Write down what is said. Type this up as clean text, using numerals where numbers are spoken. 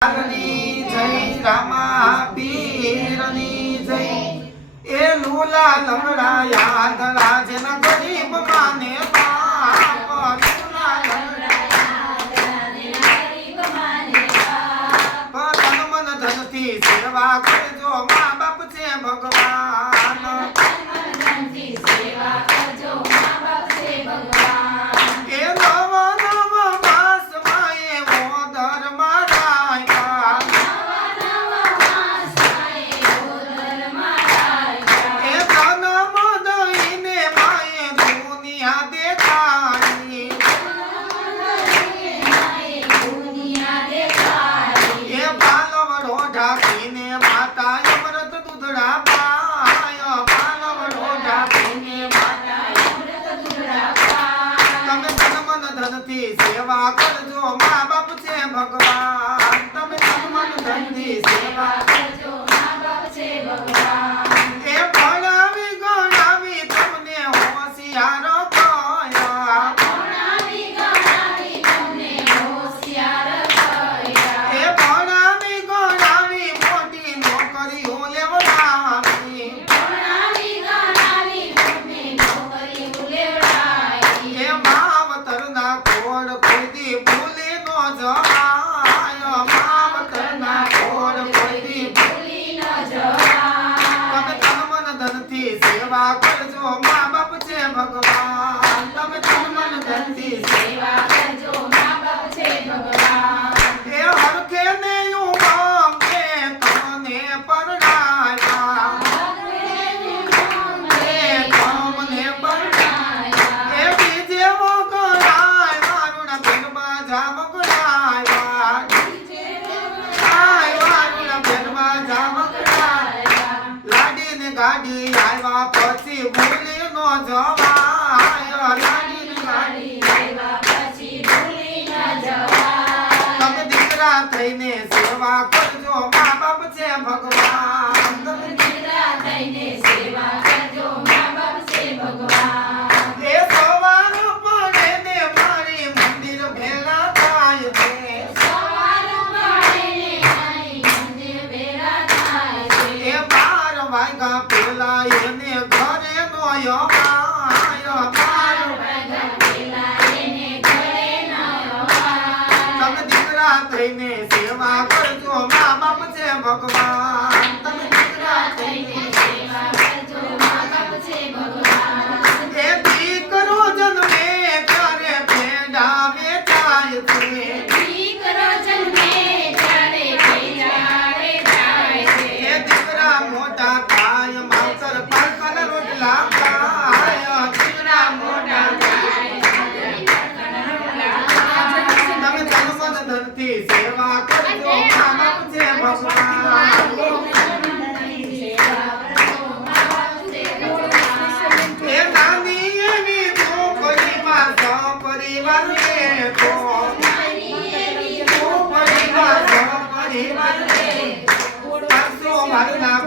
જય રામા પીરની જય એ લુલા લંગડા યાદ રાજન ગરીબ માને બાપ લુલા લંગડા યાદ રાજન ગરીબ માને બાપ તન મન ધનથી સેવા કરજો મા બાપ છે ભગવાન તન મન ધનથી સેવા કરજો મા બાપ છે ભગવાન એ સેવા કરજો મા બાપ છે ભગવાન તમે તન મન ધનથી સેવા કરજો મા બાપ છે ભગવાન એ ભણાવી ગણાવી તમને હોશિયાર કયા ભણાવી ગણાવી તમને હોશિયાર કયા એ ભણાવી ગણાવી મોટી નોકરીઓ લેવડાવી ભણાવી ગણાવી મોટી નોકરીઓ લેવડાવી એ માવતરના કોડ કોઈ ભૂલી નો જવાય માવતરના કોડ કોઈ ભૂલી ન જવાય તમે તન મન ધનથી સેવા કરજો મા બાપ છે ભગવાન તમે તન મન ધનથી સેવા કરજો મા બાપ છે ભગવાન એ હરખે ને ઉમમ કે તમને પરણાયા ગાડી આવ્યા પછી ભૂલી નો જવાય લાડીની ગાડી આવ્યા પછી ભૂલી ન જવાય તમે દીકરા થઈને સેવા કરજો મા બાપ છે ભગવાન તમે દીકરા થઈને સેવા કરજો મા બાપ છે ભગવાન એ સવાર પડે ને મારી મંદિર ભેગા થાય છે સવાર પડે ને મારી મંદિર ભેગા થાય છે એ 12 વાગ્યા પેલા એને ઘરે નો યમાય 12 વાગ્યા પેલા એને ઘરે નો યમાય તમે દીકરા થઈને સેવા કરજો મા બાપ છે ભગવાન તમે દીકરા થઈને સેવા કરજો મા બાપ છે ભગવાન એ દીકરો જન્મે ત્યારે ભેડા વેચાય છે દીકરો જન્મે ત્યારે ભેડા વેચાય છે એ દીકરા મોટા થાય માવતર પાકના રોટલા ખાય દીકરા મોટા થાય તમે તન મન ધનથી સેવા કરજો મા બાપ છે ભગવાન એ નાની એવી છોકરીમાં સપરિવાર રહેતો નાની એવી છોકરીમાં સપરિવાર રહેતો 500 વારના